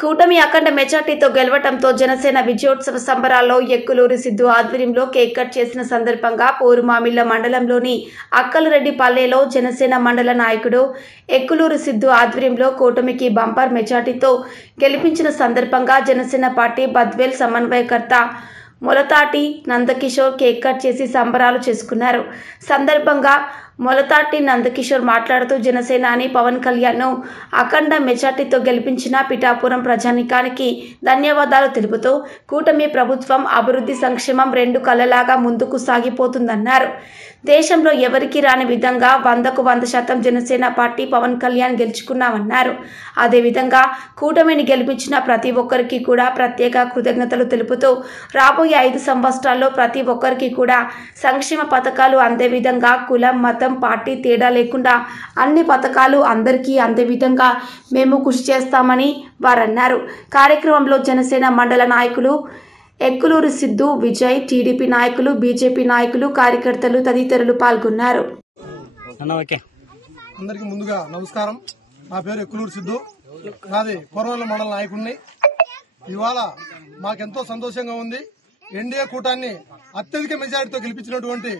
కూటమి అఖండ మెజార్టీతో గెలవడంతో జనసేన విజయోత్సవ సంబరాల్లో ఎక్కులూరి సిద్ధు ఆధ్వర్యంలో కేక్ కట్ చేసిన సందర్భంగా పోరుమామిళ్ల మండలంలోని అక్కలరెడ్డిపల్లెలో జనసేన మండల నాయకుడు ఎక్కులూరి సిద్ధు ఆధ్వర్యంలో కూటమికి బంపర్ మెజార్టీతో గెలిపించిన సందర్భంగా జనసేన పార్టీ బద్వేల్ సమన్వయకర్త మొలతాటి నందకిషోర్ కేక్ కట్ చేసి సంబరాలు చేసుకున్నారు. సందర్భంగా మొలతాటి నందకిషోర్ మాట్లాడుతూ జనసేనాని పవన్ కళ్యాణ్ను అఖండ మెజార్టీతో గెలిపించిన పిఠాపురం ప్రజానీకానికి ధన్యవాదాలు తెలుపుతూ కూటమి ప్రభుత్వం అభివృద్ధి సంక్షేమం రెండు కళ్ళలాగా ముందుకు సాగిపోతుందన్నారు. దేశంలో ఎవరికి రాని విధంగా 100% జనసేన పార్టీ పవన్ కళ్యాణ్ గెలుచుకున్నామన్నారు. అదేవిధంగా కూటమిని గెలిపించిన ప్రతి ఒక్కరికి కూడా ప్రత్యేక కృతజ్ఞతలు తెలుపుతూ రాబోయే 5 సంవత్సరాల్లో ప్రతి ఒక్కరికి కూడా సంక్షేమ పథకాలు అందే విధంగా కులం మతం పార్టీ తేడా లేకుండా అన్ని పథకాలు అందరికీ అందే విధంగా మేము కృషి చేస్తామని వారన్నారు. కార్యక్రమంలో జనసేన మండల నాయకులు ఎక్కులూరి సిద్ధు, విజయ్, టీడీపీ నాయకులు, బీజేపీ నాయకులు, కార్యకర్తలు తదితరులు పాల్గొన్నారు. అందరికీ ముందుగా నమస్కారం. నా పేరు ఎక్కులూరి సిద్ధు, నాది పొరవల్ల మండల నాయకుడిని. ఇవాళ మాకెంతో సంతోషంగా ఉంది. ఎన్డీఏ కూటాన్ని అత్యధిక మెజారిటీతో గెలిపించినటువంటి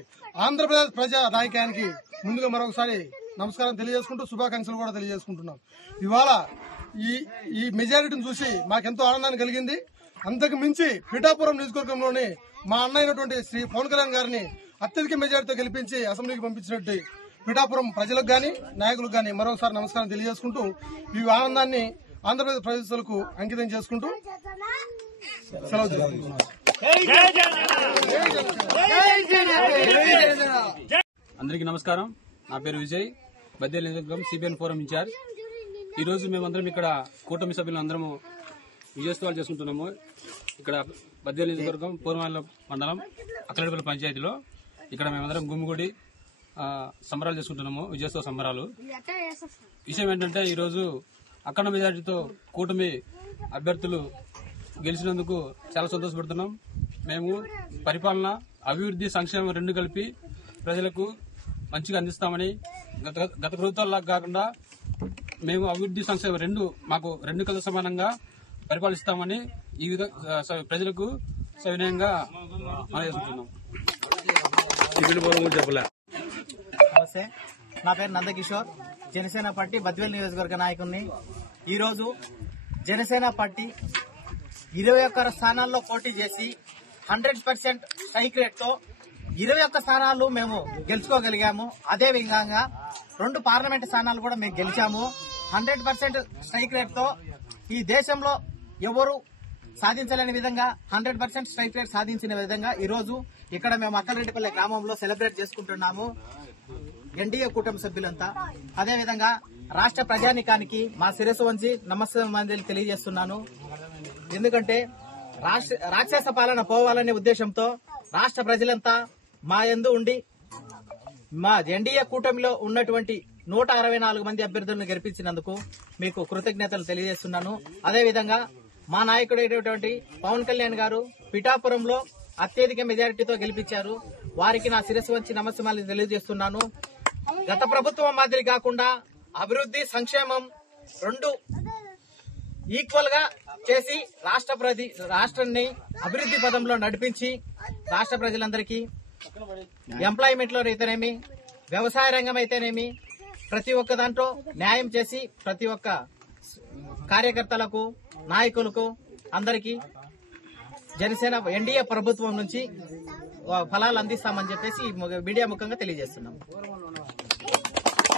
ఆంధ్రప్రదేశ్ ప్రజా నాయకానికి ముందుగా మరొకసారి నమస్కారం తెలియజేసుకుంటూ శుభాకాంక్షలు కూడా తెలియజేసుకుంటున్నాం. ఇవాళ ఈ మెజారిటీని చూసి మాకెంతో ఆనందాన్ని కలిగింది. అంతకు మించి పిఠాపురం నియోజకవర్గంలోని మా అన్న అయినటువంటి శ్రీ పవన్ కళ్యాణ్ గారిని అత్యధిక మెజారిటీతో గెలిపించి అసెంబ్లీకి పంపించినట్టు పిఠాపురం ప్రజలకు గాని నాయకులకు గాని మరొకసారి నమస్కారం తెలియజేసుకుంటూ ఈ ఆనందాన్ని ఆంధ్రప్రదేశ్ ప్రజలకు అంకితం చేసుకుంటూ సెలవు. అందరికీ నమస్కారం. నా పేరు విజయ్, బద్వేల్ నియోజకవర్గం సిబిఎన్ ఫోరం ఇన్ఛార్జ్. ఈ రోజు మేమందరం ఇక్కడ కూటమి సభ్యులు అందరము విజయోత్సవాలు చేసుకుంటున్నాము. ఇక్కడ బద్వేల్ నియోజకవర్గం పూర్వాల మండలం అక్కలరెడ్డిపల్లి పంచాయతీలో ఇక్కడ మేమందరం గుమ్మిగూడి సంబరాలు చేసుకుంటున్నాము, విజయోత్సవ సంబరాలు. విషయం ఏంటంటే ఈరోజు అఖండ మెజార్టీతో కూటమి అభ్యర్థులు గెలిచినందుకు చాలా సంతోషపడుతున్నాం. మేము పరిపాలన, అభివృద్ధి, సంక్షేమం రెండు కలిపి ప్రజలకు మంచిగా అందిస్తామని, గత ప్రభుత్వాల్లా కాకుండా మేము అభివృద్ధి, సంక్షేమం రెండు మాకు రెండు కళ్ళ సమానంగా పరిపాలిస్తామని ఈ విధంగా ప్రజలకు సవినయంగా మనసుకుంటున్నాం. నమస్తే, నా పేరు నందకిషోర్, జనసేన పార్టీ బద్వేల్ నియోజకవర్గ నాయకుడిని. ఈరోజు జనసేన పార్టీ 21 స్థానాల్లో పోటీ చేసి 100% స్ట్రైక్ రేట్ తో 21 స్థానాలు మేము గెలుచుకోగలిగాము. అదే విధంగా 2 పార్లమెంట్ స్థానాలు కూడా మేము గెలిచాము. 100% స్ట్రైక్ రేట్ తో ఈ దేశంలో ఎవరు సాధించలేని విధంగా 100% స్ట్రైక్ రేట్ సాధించిన విధంగా ఈ రోజు ఇక్కడ మేము అక్కలరెడ్డిపల్లి గ్రామంలో సెలబ్రేట్ చేసుకుంటున్నాము. ఎన్డీఏ కూటమి సభ్యులంతా, అదేవిధంగా రాష్ట్ర ప్రజానీకానికి మా శిరస్సు వంచి నమస్కారం తెలియజేస్తున్నాను. ఎందుకంటే రాక్షస పాలన పోవాలనే ఉద్దేశంతో రాష్ట్ర ప్రజలంతా మా యందు ఉండి మా ఎన్డీఏ కూటమిలో ఉన్నటువంటి 164 మంది అభ్యర్థులను గెలిపించినందుకు మీకు కృతజ్ఞతలు తెలియజేస్తున్నాను. అదేవిధంగా మా నాయకుడైనటువంటి పవన్ కళ్యాణ్ గారు పిఠాపురంలో అత్యధిక మెజారిటీతో గెలిపించారు. వారికి నా శిరస్సు వంచి నమస్కారాలు తెలియజేస్తున్నాను. గత ప్రభుత్వం మాదిరి కాకుండా అభివృద్ధి, సంక్షేమం రెండు ఈక్వల్ గా చేసి రాష్ట్రాన్ని అభివృద్ధి పదంలో నడిపించి రాష్ట్ర ప్రజలందరికీ ఎంప్లాయ్మెంట్ లో అయితేనేమి, వ్యవసాయ రంగం అయితేనేమి ప్రతి ఒక్క దాంట్లో న్యాయం చేసి ప్రతి ఒక్క కార్యకర్తలకు, నాయకులకు అందరికీ జనసేన ఎన్డీఏ ప్రభుత్వం నుంచి ఫలాలు అందిస్తామని చెప్పేసి మీడియా ముఖంగా తెలియజేస్తున్నాం.